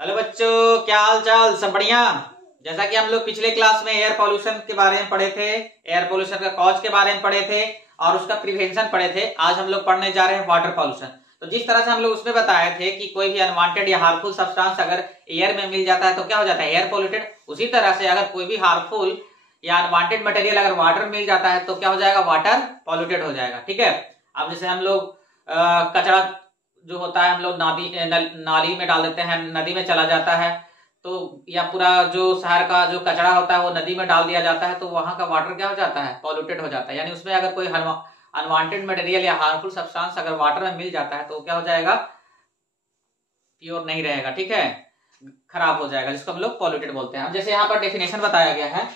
Hello बच्चों, क्या हाल चाल? सब बढ़िया। जैसा कि हम लोग पिछले क्लास में एयर पॉल्यूशन के बारे में पढ़े थे, एयर पॉल्यूशन का कॉज के बारे में पढ़े थे और उसका प्रिवेंशन पढ़े थे। आज हम लोग पढ़ने जा रहे हैं वाटर पॉल्यूशन। तो जिस तरह से हम लोग उसमें बताए थे कि कोई भी अनवांटेड या हार्मफुल सब्सटेंस अगर एयर में मिल जाता है तो क्या हो जाता है, एयर पॉल्यूटेड। उसी तरह से अगर कोई भी हार्मफुल या अनवांटेड मटेरियल अगर वाटर में मिल जाता है तो क्या हो जाएगा, वाटर पॉल्यूटेड हो जाएगा। ठीक है। अब जैसे हम लोग कचरा जो होता है हम लोग नाली में डाल देते हैं, नदी में चला जाता है, तो या पूरा जो शहर का जो कचरा होता है वो नदी में डाल दिया जाता है तो वहां का वाटर क्या हो जाता है, पॉल्यूटेड हो जाता है। यानी उसमें अगर कोई अनवांटेड मटेरियल या हार्मफुल सब्सटेंस अगर वाटर में मिल जाता है तो क्या हो जाएगा, प्योर नहीं रहेगा। ठीक है, खराब हो जाएगा, जिसको हम लोग पॉल्यूटेड बोलते हैं। अब जैसे यहाँ पर डेफिनेशन बताया गया है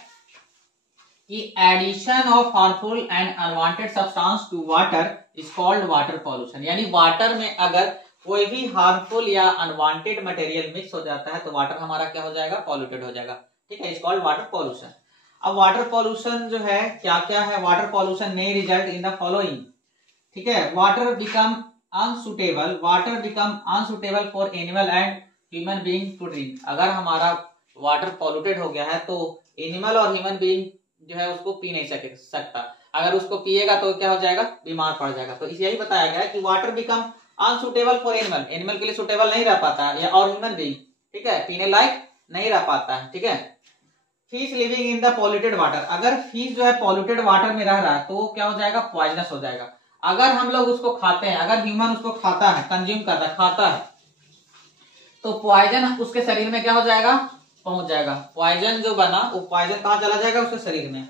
कि addition of harmful and unwanted substance to water is called water pollution. यानी वाटर में अगर कोई भी हार्मफुल या अनवांटेड मटेरियल मिक्स हो जाता है तो वाटर हमारा क्या हो जाएगा, पॉल्यूटेड हो जाएगा। ठीक है, इज कॉल्ड वाटर पॉल्यूशन। अब वाटर पॉल्यूशन जो है क्या क्या है, water pollution may result in the following. ठीक है, water become unsuitable for animal and human being to drink. अगर हमारा वाटर पॉल्यूटेड हो गया है तो एनिमल और ह्यूमन बीइंग जो है उसको पी नहीं सकता। अगर उसको पिएगा तो क्या हो जाएगा, बीमार पड़ जाएगा। तो यही बताया गया है कि water become unsuitable for animal, animal के लिए सुटेबल नहीं रह पाता है, या और ह्यूमन बीइंग, ठीक है, पीने लायक नहीं रह पाता है। ठीक है, fish living in the polluted water. अगर फिश जो है पॉल्यूटेड वाटर में रह रहा है तो वो क्या हो जाएगा, पॉइजनस हो जाएगा। अगर हम लोग उसको खाते हैं, अगर ह्यूमन उसको खाता है, कंज्यूम करता है, खाता है, तो पॉइजन उसके शरीर में क्या हो जाएगा, पहुंच जाएगा। पॉइजन जो बना वो पॉइजन कहां चला जाएगा, उसके शरीर में।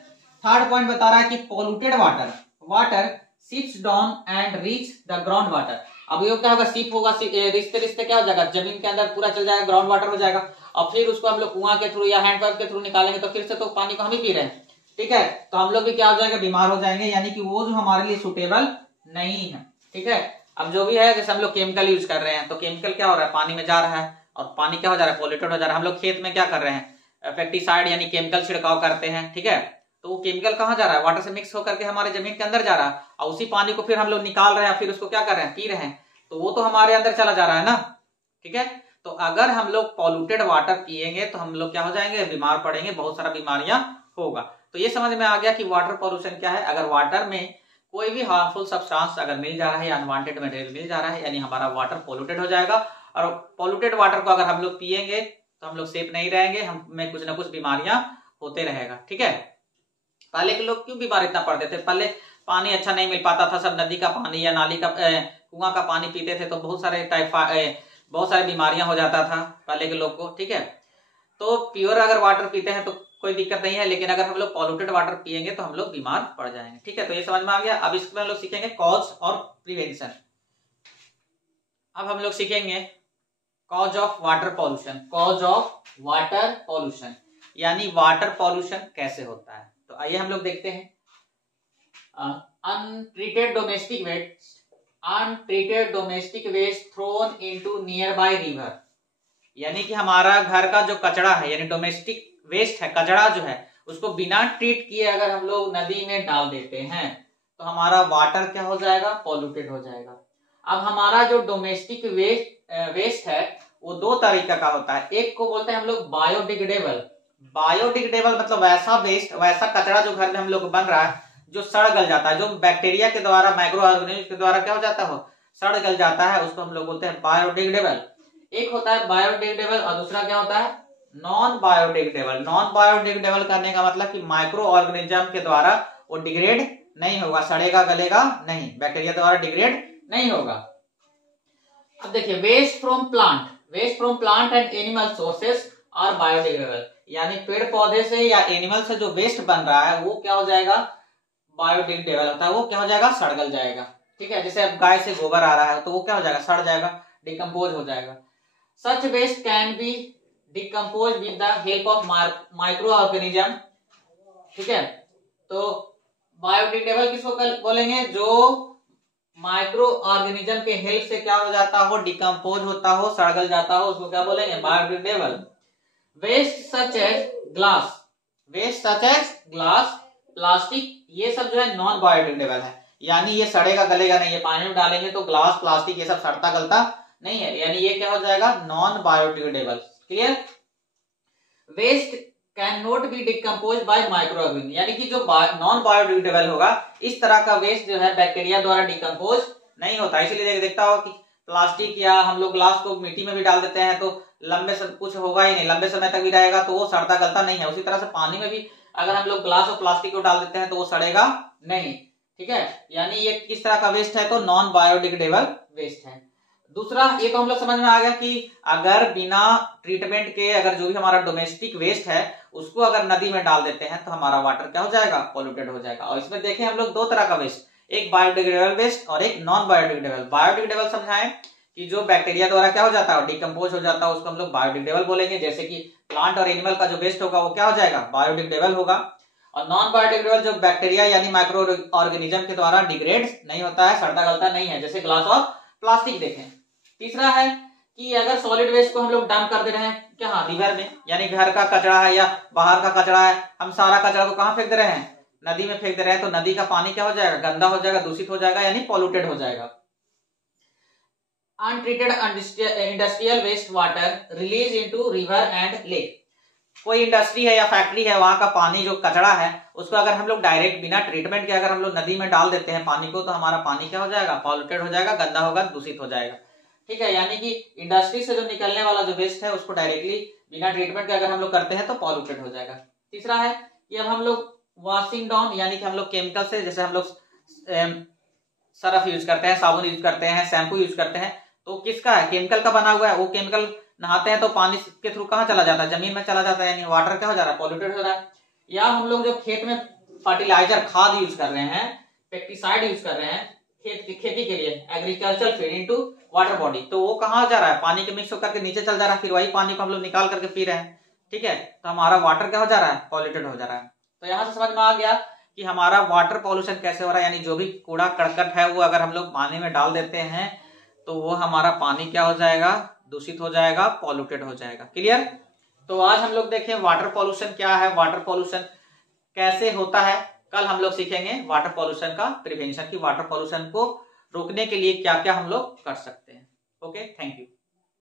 थर्ड पॉइंट बता रहा है कि polluted water seeps down and reach the ground water. अब ये क्या होगा, सिप होगा, रिश्ते रिश्ते क्या हो जाएगा, जमीन के अंदर पूरा चल जाएगा, ग्राउंड वाटर हो जाएगा। और फिर उसको हम लोग कुआं के थ्रू या हैंडपंप के थ्रू निकालेंगे तो फिर से तो पानी को हम ही पी रहे हैं। ठीक है, तो हम लोग भी क्या हो जाएगा, बीमार हो जाएंगे। यानी कि वो जो हमारे लिए सुटेबल नहीं है। ठीक है, अब जो भी है, जैसे हम लोग केमिकल यूज कर रहे हैं तो केमिकल क्या हो रहा है, पानी में जा रहा है और पानी क्या हो जा रहा है, पॉल्यूटेड हो जा रहा है। हम लोग खेत में क्या कर रहे हैं, पेस्टिसाइड यानी केमिकल छिड़काव करते हैं। ठीक है, तो वो केमिकल कहाँ जा रहा है, वाटर से मिक्स होकर के हमारे जमीन के अंदर जा रहा है और उसी पानी को फिर हम लोग निकाल रहे हैं, फिर उसको क्या कर रहे हैं, पी रहे हैं, तो वो तो हमारे अंदर चला जा रहा है ना। ठीक है, तो अगर हम लोग पॉल्यूटेड वाटर पिएंगे तो हम लोग क्या हो जाएंगे, बीमार पड़ेंगे, बहुत सारा बीमारियां होगा। तो ये समझ में आ गया कि वाटर पॉल्यूशन क्या है। अगर वाटर में कोई भी हार्मफुल सब्सटेंस अगर मिल जा रहा है या अनवांटेड मटेरियल मिल जा रहा है, यानी हमारा वाटर पॉल्यूटेड हो जाएगा। और पॉल्यूटेड वाटर को अगर हम लोग पिएंगे तो हम लोग सेफ नहीं रहेंगे, हमें कुछ ना कुछ बीमारियां होते रहेगा। ठीक है, पहले के लोग क्यों बीमार इतना पड़ते थे, पहले पानी अच्छा नहीं मिल पाता था, सब नदी का पानी या नाली का कुआं का पानी पीते थे, तो बहुत सारी बीमारियां हो जाता था पहले के लोग को। ठीक है, तो प्योर अगर वाटर पीते हैं तो कोई दिक्कत नहीं है, लेकिन अगर हम लोग पॉल्यूटेड वाटर पिएंगे तो हम लोग बीमार पड़ जाएंगे। ठीक है, तो ये समझ में आ गया। अब इसमें हम लोग सीखेंगे कॉज और प्रिवेंशन। अब हम लोग सीखेंगे cause of water pollution. Cause of water pollution यानी वाटर पॉल्यूशन कैसे होता है। तो आइए हम लोग देखते हैं। Untreated domestic waste thrown into nearby river. यानी कि हमारा घर का जो कचरा है, यानी डोमेस्टिक वेस्ट है, कचरा जो है, उसको बिना ट्रीट किए अगर हम लोग नदी में डाल देते हैं तो हमारा वाटर क्या हो जाएगा, पॉल्यूटेड हो जाएगा। अब हमारा जो डोमेस्टिक वेस्ट है वो दो तरीका का होता है। एक को बोलते हैं हम लोग बायोडिग्रेडेबल। बायोडिग्रेडेबल मतलब वैसा वेस्ट, वैसा कचरा जो घर में हम लोग बन रहा है, जो सड़ गल जाता है, जो बैक्टीरिया के द्वारा, माइक्रो ऑर्गेनिज्म के द्वारा क्या हो जाता है, सड़ गल जाता है, उसको हम लोग बोलते हैं बायोडिग्रेडेबल। एक होता है बायोडिग्रेडेबल और दूसरा क्या होता है, नॉन बायोडिग्रेडेबल। नॉन बायोडिग्रेडेबल करने का मतलब कि माइक्रो ऑर्गेनिज्म के द्वारा वो डिग्रेड नहीं होगा, सड़ेगा गलेगा नहीं, बैक्टीरिया द्वारा डिग्रेड नहीं होगा। अब देखिए, waste from plant and animal sources are biodegradable. यानी पेड़ पौधे से या एनिमल से जो वेस्ट बन रहा है वो क्या हो जाएगा, बायोडिग्रेडेबल होता है, वो क्या हो जाएगा, सड़गल जाएगा। ठीक है, जैसे अब गाय से गोबर आ रहा है तो वो क्या हो जाएगा, सड़ जाएगा, डिकम्पोज हो जाएगा। Such waste can be decompose with the help of microorganism. ठीक है, तो बायोडिग्रेडेबल किसको बोलेंगे, जो माइक्रो ऑर्गेनिज्म के हेल्प से क्या हो जाता हो, डिकम्पोज होता हो, सड़गल जाता हो, उसको क्या बोलेंगे, biodegradable. Waste such as glass, plastic, ये सब जो है नॉन बायोडिग्रेडेबल है, यानी ये सड़ेगा गलेगा नहीं, ये पानी में डालेंगे तो ग्लास, प्लास्टिक ये सब सड़ता गलता नहीं है, यानी ये क्या हो जाएगा, non biodegradable. Clear. Waste can not be decompose by microorganism, यानी कि जो नॉन बायोडिग्रेडेबल होगा, इस तरह का वेस्ट जो है बैक्टीरिया द्वारा डिकम्पोज नहीं होता। इसीलिए देखता हो कि प्लास्टिक या हम लोग ग्लास को मिट्टी में भी डाल देते हैं तो लंबे कुछ होगा ही नहीं, लंबे समय तक भी रहेगा, तो वो सड़ता गलता नहीं है। उसी तरह से पानी में भी अगर हम लोग ग्लास और प्लास्टिक को डाल देते हैं तो वो सड़ेगा नहीं। ठीक है, यानी ये किस तरह का वेस्ट है, तो नॉन बायोडिग्रेडेबल वेस्ट है। दूसरा, ये तो हम लोग समझ में आ गया कि अगर बिना ट्रीटमेंट के अगर जो भी हमारा डोमेस्टिक वेस्ट है उसको अगर नदी में डाल देते हैं तो हमारा वाटर क्या हो जाएगा, पॉल्यूटेड हो जाएगा। और इसमें देखें हम लोग दो तरह का वेस्ट, एक बायोडिग्रेडेबल वेस्ट और एक नॉन बायोडिग्रेडेबल। बायोडिग्रेडेबल समझाएं कि जो बैक्टीरिया द्वारा क्या हो जाता है, डिकम्पोज हो जाता है, उसको हम लोग बायोडिग्रेडेबल बोलेंगे। जैसे कि प्लांट और एनिमल का जो वेस्ट होगा वो क्या हो जाएगा, बायोडिग्रेडेबल होगा। और नॉन बायोडिग्रेडेबल जो बैक्टीरिया यानी माइक्रो ऑर्गेनिज्म के द्वारा डिग्रेड नहीं होता है, सड़ता गलता नहीं है, जैसे ग्लास और प्लास्टिक देखें। तीसरा है कि अगर सॉलिड वेस्ट को हम लोग डंप कर दे रहे हैं क्या, रिवर में, यानी घर का कचरा है या बाहर का कचरा है, हम सारा कचरा को कहां फेंक दे रहे हैं, नदी में फेंक दे रहे हैं, तो नदी का पानी क्या हो जाएगा, गंदा हो जाएगा, दूषित हो जाएगा, यानी पॉल्यूटेड हो जाएगा। Untreated industrial waste water release into river and lake. कोई इंडस्ट्री है या फैक्ट्री है, वहां का पानी जो कचरा है उसको अगर हम लोग डायरेक्ट बिना ट्रीटमेंट के अगर हम लोग नदी में डाल देते हैं पानी को, तो हमारा पानी क्या हो जाएगा, पॉल्यूटेड हो जाएगा, गंदा होगा, दूषित हो जाएगा। ठीक है, यानी कि इंडस्ट्री से जो निकलने वाला जो वेस्ट है उसको डायरेक्टली बिना ट्रीटमेंट के अगर हम लोग करते हैं तो पॉल्यूटेड हो जाएगा। तीसरा है कि अब हम लोग वॉशिंग डाउन, यानी कि हम लोग केमिकल से, जैसे हम लोग सर्फ यूज करते हैं, साबुन यूज करते हैं, शैम्पू यूज करते हैं, तो किसका है, केमिकल का बना हुआ है। वो केमिकल नहाते हैं तो पानी के थ्रू कहाँ चला जाता है, जमीन में चला जाता है, यानी वाटर क्या हो जा रहा है, पॉल्यूटेड हो रहा है। या हम लोग जो खेत में फर्टिलाइजर खाद यूज कर रहे हैं, पेस्टिसाइड यूज कर रहे हैं खेती के लिए, agriculture feed into water body, तो वो कहाँ जा रहा है, पानी के मिक्स होकर के नीचे चल जा रहा है, फिर वही पानी को हम लोग निकाल करके पी रहे हैं। ठीक है, तो हमारा वाटर क्या हो जा रहा है, पॉल्यूटेड हो जा रहा है। तो यहाँ से समझ में आ गया कि हमारा वाटर पॉल्यूशन कैसे हो रहा है, यानी जो भी कूड़ा करकट है वो अगर हम लोग पानी में डाल देते हैं तो वो हमारा पानी क्या हो जाएगा, दूषित हो जाएगा, पॉल्यूटेड हो जाएगा। क्लियर। तो आज हम लोग देखें वाटर पॉल्यूशन क्या है, वाटर पॉल्यूशन कैसे होता है। कल हम लोग सीखेंगे वाटर पॉल्यूशन का प्रिवेंशन की, वाटर पॉल्यूशन को रोकने के लिए क्या क्या हम लोग कर सकते हैं। Okay, thank you.